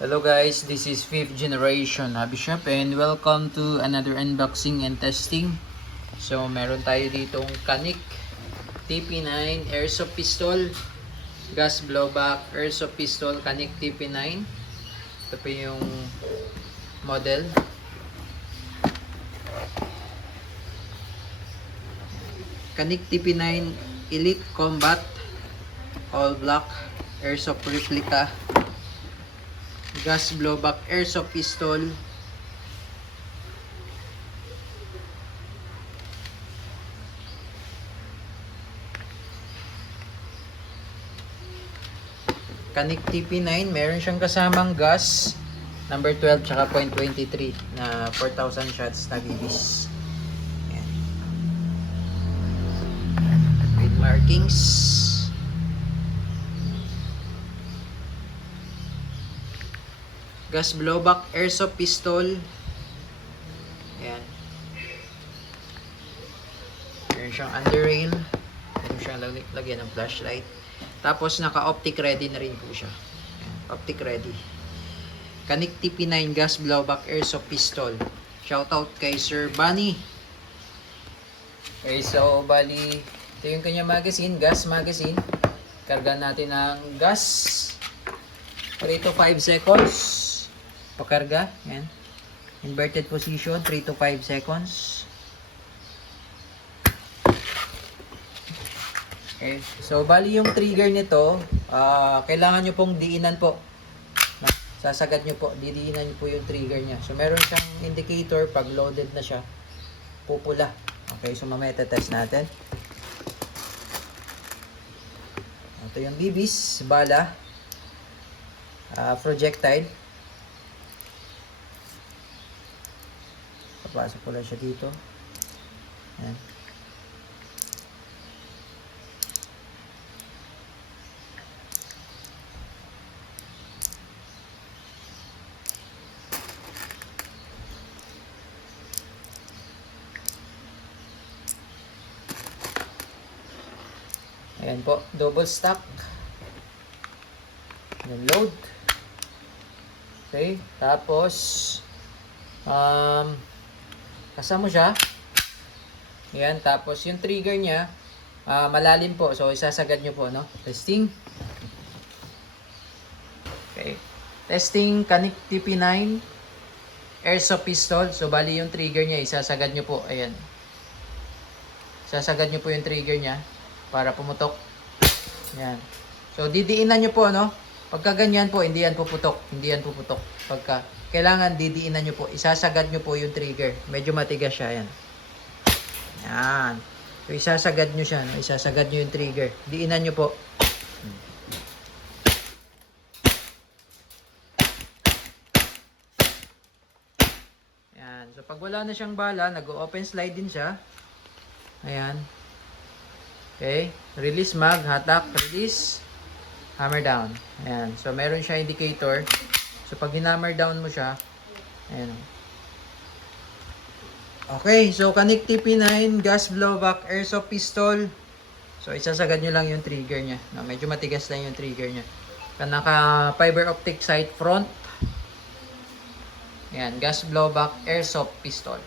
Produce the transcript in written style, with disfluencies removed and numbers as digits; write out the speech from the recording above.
Hello guys, this is 5th generation Hobby Shop and welcome to another unboxing and testing. So meron tayo ditong Canik TP9 Airsoft Pistol, gas blowback Airsoft Pistol Canik TP9. Ito po yung model. Canik TP9 Elite Combat All Black Airsoft Replica gas blowback airsoft pistol. Canik TP9, meron siyang kasamang gas number 12 tsaka .23 na 4,000 shots na BBs. Ayan. With markings. Gas blowback airsoft pistol. Ayan. Meron siyang underrail. Meron siyang lagyan ng flashlight. Tapos naka-optic ready na rin po siya. Ayan. Optic ready. Canik TP9 gas blowback airsoft pistol. Shoutout kay Sir Bunny. Okay, so bali ito yung kanya magazine, gas magazine. Karga natin ng gas. 3 to 5 seconds. Pakarga, yan. Inverted position, 3 to 5 seconds. Okay, so bali yung trigger nito, kailangan nyo pong diinan po. Sasagad nyo po, didiinan nyo po yung trigger nya. So meron siyang indicator pag loaded na siya, pupula. Okay, so mamaya test natin. Ito yung BBs, bala, projectile. Papasok ko lang siya dito. Ayan. Ayan po, double stack. Ayan, load. Okay, tapos kasama siya. Ayan, tapos yung trigger niya malalim po. So isasagad nyo po, no? Testing. Okay. Testing Canik TP9 Airsoft Pistol. So bali yung trigger niya, isasagad nyo po. Ayan. Isasagad nyo po yung trigger niya para pumutok. Ayan. So didiinan nyo po, no? Pagka ganyan po, hindi yan puputok. Hindi yan puputok. Pagka kailangan didiinan nyo po. Isasagad nyo po yung trigger. Medyo matigas siya. Yan. Yan. So, isasagad nyo siya. No? Isasagad nyo yung trigger. Diinan nyo po. Yan. So, pag wala na siyang bala, nag-open slide din siya. Ayan. Okay. Release mag, hatak, release, hammer down. Ayan. So, meron siya indicator. So, pag hinammer down mo siya, ayan. Okay, so Canik TP9 gas blowback airsoft pistol. So, isasagad nyo lang yung trigger niya. No, medyo matigas lang yung trigger niya. Naka fiber optic sight front. Ayan, gas blowback airsoft pistol.